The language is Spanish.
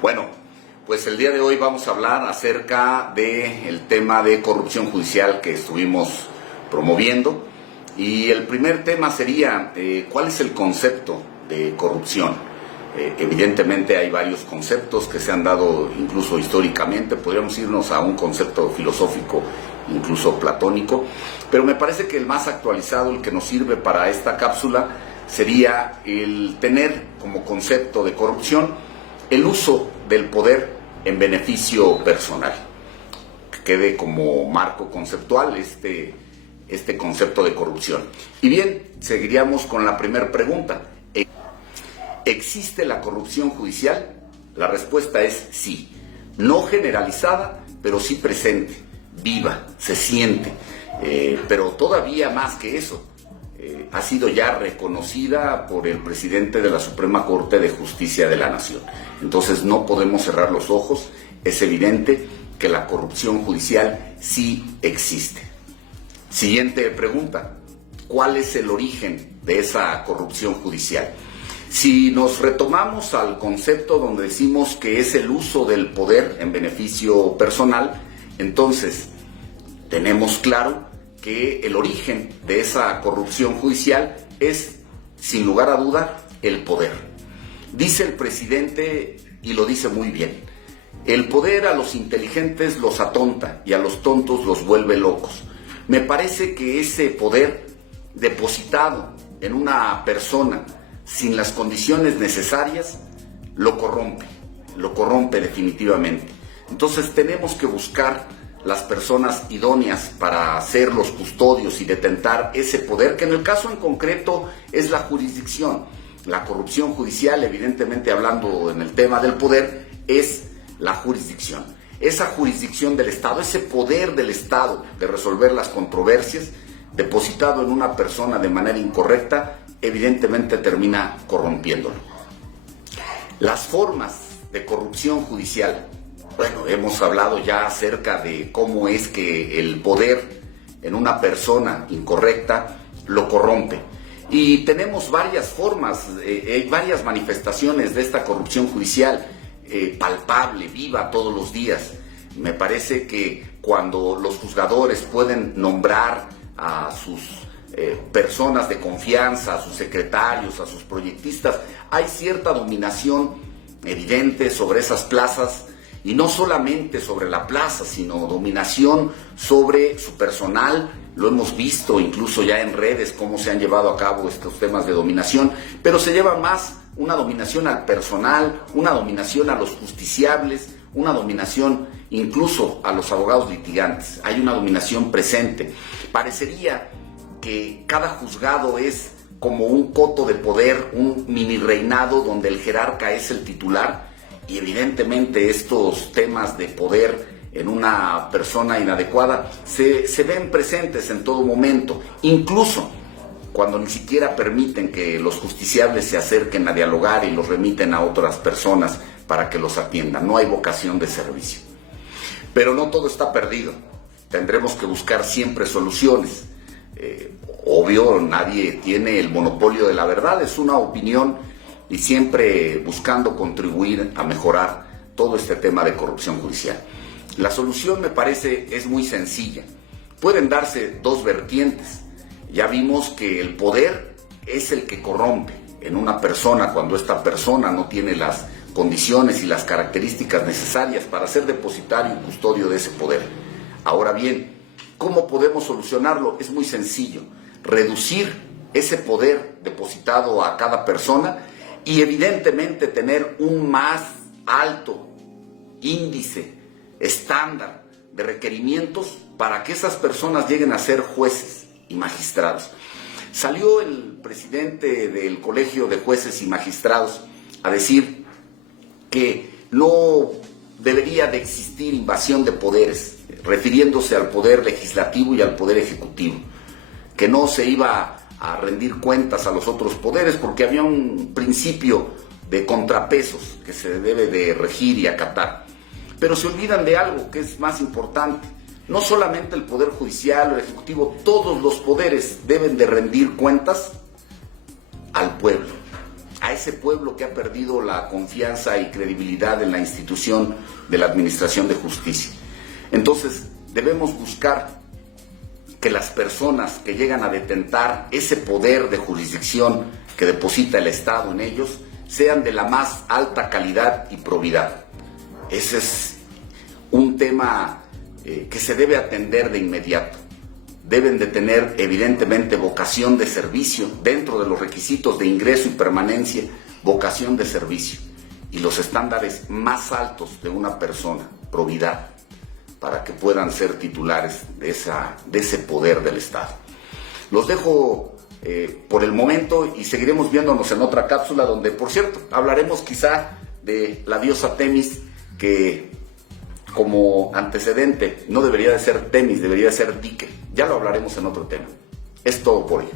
Bueno, pues el día de hoy vamos a hablar acerca del tema de corrupción judicial que estuvimos promoviendo. Y el primer tema sería, ¿cuál es el concepto de corrupción? Evidentemente hay varios conceptos que se han dado incluso históricamente, podríamos irnos a un concepto filosófico, incluso platónico, pero me parece que el más actualizado, el que nos sirve para esta cápsula, sería el tener como concepto de corrupción el uso del poder en beneficio personal. Que quede como marco conceptual este concepto de corrupción. Y bien, seguiríamos con la primera pregunta. ¿Existe la corrupción judicial? La respuesta es sí. No generalizada, pero sí presente, viva, se siente. Pero todavía más que eso, ha sido ya reconocida por el presidente de la Suprema Corte de Justicia de la Nación. Entonces no podemos cerrar los ojos, es evidente que la corrupción judicial sí existe. Siguiente pregunta, ¿cuál es el origen de esa corrupción judicial? Si nos retomamos al concepto donde decimos que es el uso del poder en beneficio personal, entonces tenemos claro que el origen de esa corrupción judicial es, sin lugar a duda, el poder. Dice el presidente, y lo dice muy bien, el poder a los inteligentes los atonta y a los tontos los vuelve locos. Me parece que ese poder depositado en una persona sin las condiciones necesarias lo corrompe definitivamente. Entonces tenemos que buscar las personas idóneas para ser los custodios y detentar ese poder, que en el caso en concreto es la jurisdicción. La corrupción judicial, evidentemente hablando en el tema del poder, es la jurisdicción. Esa jurisdicción del Estado, ese poder del Estado de resolver las controversias, depositado en una persona de manera incorrecta, evidentemente termina corrompiéndolo. Las formas de corrupción judicial. Bueno, hemos hablado ya acerca de cómo es que el poder en una persona incorrecta lo corrompe. Y tenemos varias formas, varias manifestaciones de esta corrupción judicial, palpable, viva todos los días. Me parece que cuando los juzgadores pueden nombrar a sus personas de confianza, a sus secretarios, a sus proyectistas, hay cierta dominación evidente sobre esas plazas. Y no solamente sobre la plaza, sino dominación sobre su personal. Lo hemos visto incluso ya en redes cómo se han llevado a cabo estos temas de dominación, pero se lleva más una dominación al personal, una dominación a los justiciables, una dominación incluso a los abogados litigantes. Hay una dominación presente. Parecería que cada juzgado es como un coto de poder, un mini reinado donde el jerarca es el titular. Y evidentemente estos temas de poder en una persona inadecuada se ven presentes en todo momento, incluso cuando ni siquiera permiten que los justiciables se acerquen a dialogar y los remiten a otras personas para que los atiendan. No hay vocación de servicio. Pero no todo está perdido. Tendremos que buscar siempre soluciones. Obvio, nadie tiene el monopolio de la verdad, es una opinión, y siempre buscando contribuir a mejorar todo este tema de corrupción judicial. La solución, me parece, es muy sencilla. Pueden darse dos vertientes. Ya vimos que el poder es el que corrompe en una persona cuando esta persona no tiene las condiciones y las características necesarias para ser depositario y custodio de ese poder. Ahora bien, ¿cómo podemos solucionarlo? Es muy sencillo. Reducir ese poder depositado a cada persona y evidentemente tener un más alto índice, estándar de requerimientos para que esas personas lleguen a ser jueces y magistrados. Salió el presidente del Colegio de Jueces y Magistrados a decir que no debería de existir invasión de poderes, refiriéndose al poder legislativo y al poder ejecutivo, que no se iba a rendir cuentas a los otros poderes porque había un principio de contrapesos que se debe de regir y acatar. Pero se olvidan de algo que es más importante. No solamente el poder judicial o el ejecutivo, todos los poderes deben de rendir cuentas al pueblo. a ese pueblo que ha perdido la confianza y credibilidad en la institución de la administración de justicia. Entonces, debemos buscar que las personas que llegan a detentar ese poder de jurisdicción que deposita el Estado en ellos sean de la más alta calidad y probidad. Ese es un tema que se debe atender de inmediato. Deben de tener evidentemente vocación de servicio dentro de los requisitos de ingreso y permanencia, vocación de servicio y los estándares más altos de una persona, probidad, para que puedan ser titulares de ese poder del Estado. Los dejo por el momento y seguiremos viéndonos en otra cápsula donde, por cierto, hablaremos quizá de la diosa Temis, que como antecedente no debería de ser Temis, debería de ser Dique. Ya lo hablaremos en otro tema. Es todo por hoy.